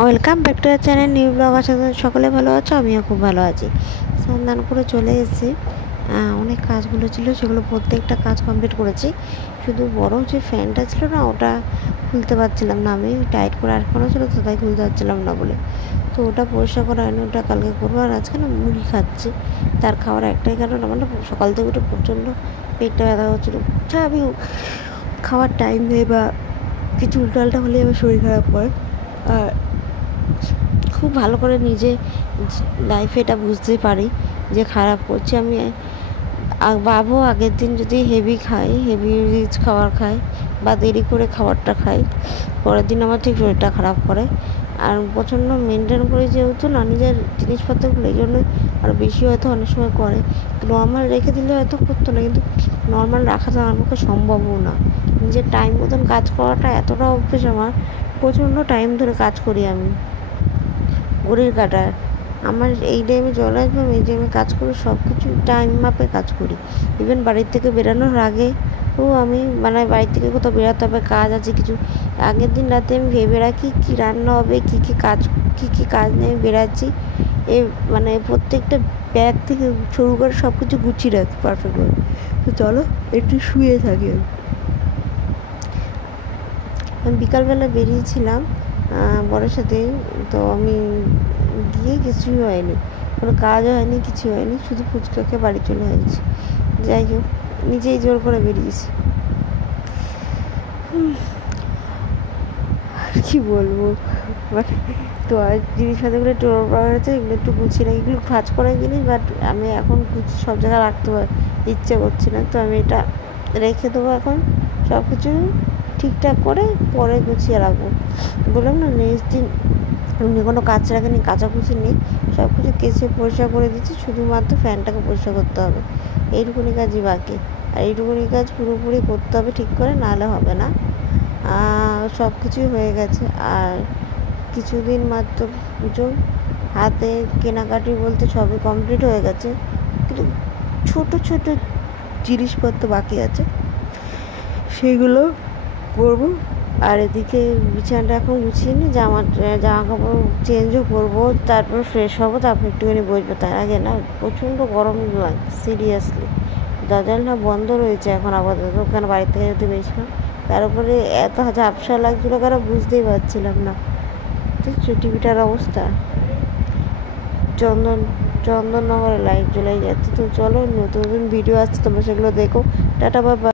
Welcome back to the channel new blog. আশা করি সকলে ভালো আছো, আমিও খুব ভালো আছি। স্নান করে চলে এসেছি। অনেক কাজগুলো ছিল, সেগুলো প্রত্যেকটা কাজ কমপ্লিট করেছি। শুধু বড় যে ফ্যানটা ছিল না, ওটা খুলতে পারছিলাম না, আমি টাইট করে আটকানো ছিল তো, তাই খুলতে পারছিলাম না বলে। তো ওটা পরিষ্কার করা হয়নি, ওটা কালকে করবো। আর আজকে না মুড়ি খাচ্ছি, তার খাওয়ার একটাই কারণ, আমার না সকাল থেকে উঠে প্রচণ্ড পেটটা ব্যথা হচ্ছিলো। আমি খাওয়ার টাইম নেই বা কিছু উল্টাপাল্টা হলে আমার শরীর খারাপ হয়। আর খুব ভালো করে নিজে লাইফে এটা বুঝতে পারি যে খারাপ করছি আমি। ভাবো আগের দিন যদি হেভি রিচ খাবার খাই বা দেরি করে খাবারটা খাই, পরের দিন আমার ঠিক শরীরটা খারাপ করে। আর প্রচণ্ড মেনটেন করে যেহেতু না নিজের জিনিসপত্রগুলো, এই জন্যই আরও বেশি হয়তো অনেক সময় করে। নর্মাল রেখে দিলে হয়তো করতো না, কিন্তু নর্মাল রাখাটা আমার পক্ষে সম্ভবও না। নিজের টাইম মতন কাজ করাটা এতটা অভ্যেস আমার, প্রচণ্ড টাইম ধরে কাজ করি আমি, ঘড়ির কাঁটার। আমার এই টাইমে চলে আসবে, আমি এই টাইমে কাজ করি, সব কিছু টাইম মাপে কাজ করি। ইভেন বাড়ির থেকে বেরানোর আগে আমি মানে বাড়ির থেকে কোথাও বেরাতে হবে, কাজ আছে কিছু, আগের দিন রাতে আমি ভেবে রাখি কী রান্না হবে, কী কী কাজ নিয়ে আমি বেরাচ্ছি। মানে প্রত্যেকটা ব্যাগ থেকে শুরু করে সব কিছু গুছিয়ে রাখি পারফেক্টভাবে। তো চলো একটু শুয়ে থাকি। আমি বিকালবেলা বেরিয়েছিলাম বরের সাথে। তো আমি গিয়ে কিছুই হয়নি, কোনো কাজও হয়নি, কিছু হয়নি, শুধু ফুচকাকে বাড়ি চলে আসছি। যাই হোক, নিজেই জোর করে বেরিয়েছি। আর কি বলবো, মানে তো আর জিনিসপত্রগুলো একটু হয়েছে, এগুলো একটু গুছিয়ে রাখি, এগুলো কাজ করার জিনিস, বাট আমি এখন সব জায়গায় রাখতে ইচ্ছে করছি না, তো আমি এটা রেখে দেবো এখন। সব কিছু ঠিকঠাক করে পরে গুছিয়ে রাখবো। বললাম না নেক্সট দিন এমনি কোনো কাজ রাখেনি, কাচাকুচি নেই, সব কিছু কেচে পরিষ্কার করে দিচ্ছি, শুধুমাত্র ফ্যানটাকে পরিষ্কার করতে হবে, এইটুকুনি কাজই বাকি। আর এইটুকুনি কাজ পুরোপুরি করতে হবে ঠিক করে, নাহলে হবে না। সব কিছুই হয়ে গেছে। আর কিছুদিন মাত্র পুজো, হাতে কেনাকাটি বলতে সবই কমপ্লিট হয়ে গেছে, কিন্তু ছোটো ছোটো জিনিসপত্র বাকি আছে, সেগুলো করবো। আর এদিকে বিছানাটা এখন গুছিয়ে নিই, জামা কাপড় চেঞ্জও করবো, তারপর ফ্রেশ হবো, তারপর একটুখানি বসবো। তার আগে না প্রচণ্ড গরম লাগে সিরিয়াসলি। দরজাটা বন্ধ রয়েছে এখন আপাতত, কেন বাড়ি থেকে যেতে পেরেছিলাম। তার উপরে এত ঝাপসা লাগছিলো কেন বুঝতেই পারছিলাম না। দেখছো টিভিটার অবস্থা, চন্দননগরে লাইট জ্বলাই যাচ্ছে। তো চলো, নতুন নতুন ভিডিও আসছে, তোমরা সেগুলো দেখো। টাটা বাবা।